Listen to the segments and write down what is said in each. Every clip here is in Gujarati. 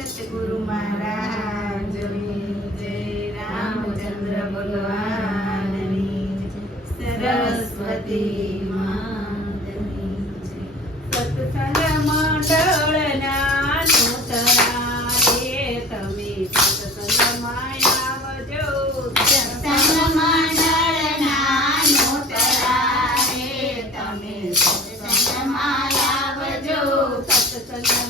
જગદગુરુ મહારાજ જય રામચંદ્ર ભગવાનની સરસ્વતી સત્સંગ મંડળના તમે સત્સંગ માયાવજો સત્સંગ તમે સત્સંગ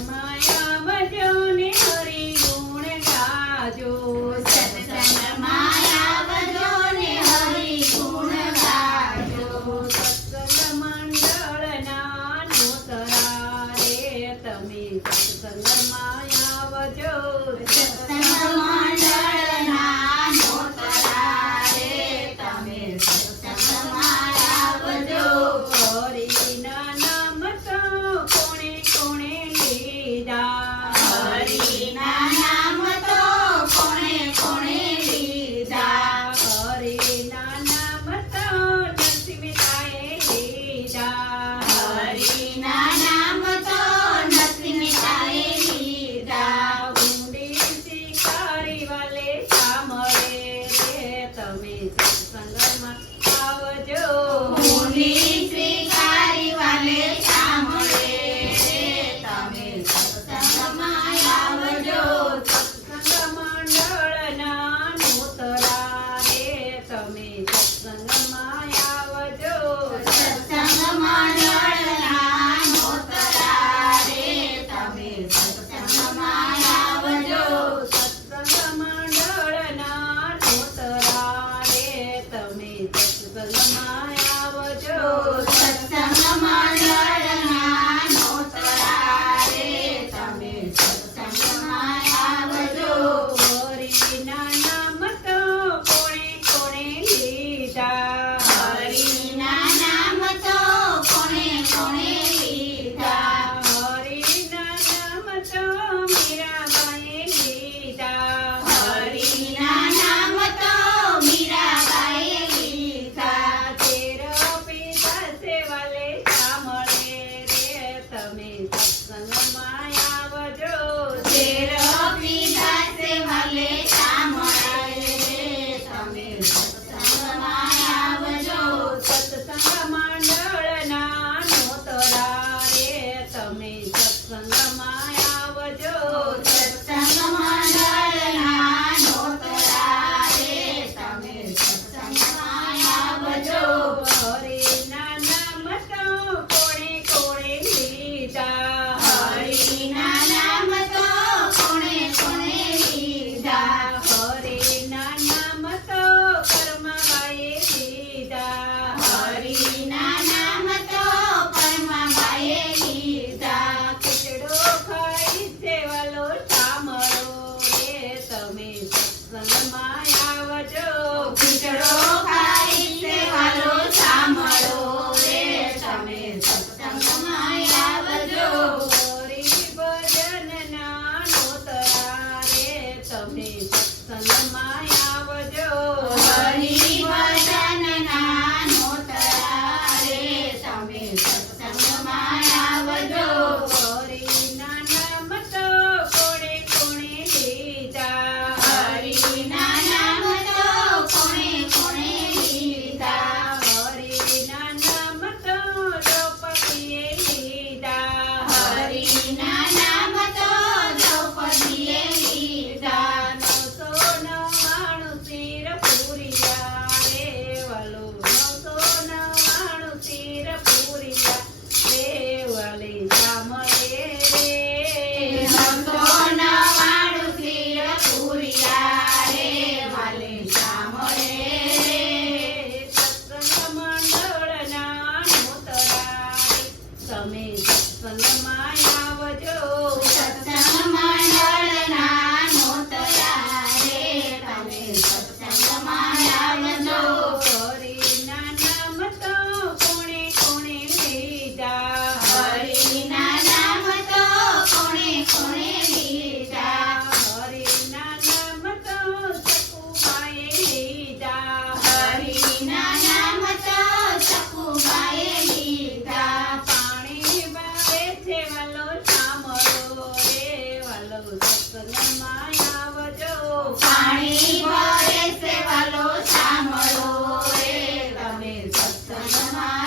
તમે સત્સંગમાં આવજો. મુની Santo છે વાલો સાંભળો રે વાલો સત્સંગમાં આવજો. પાણી તમે સત્સંગમાં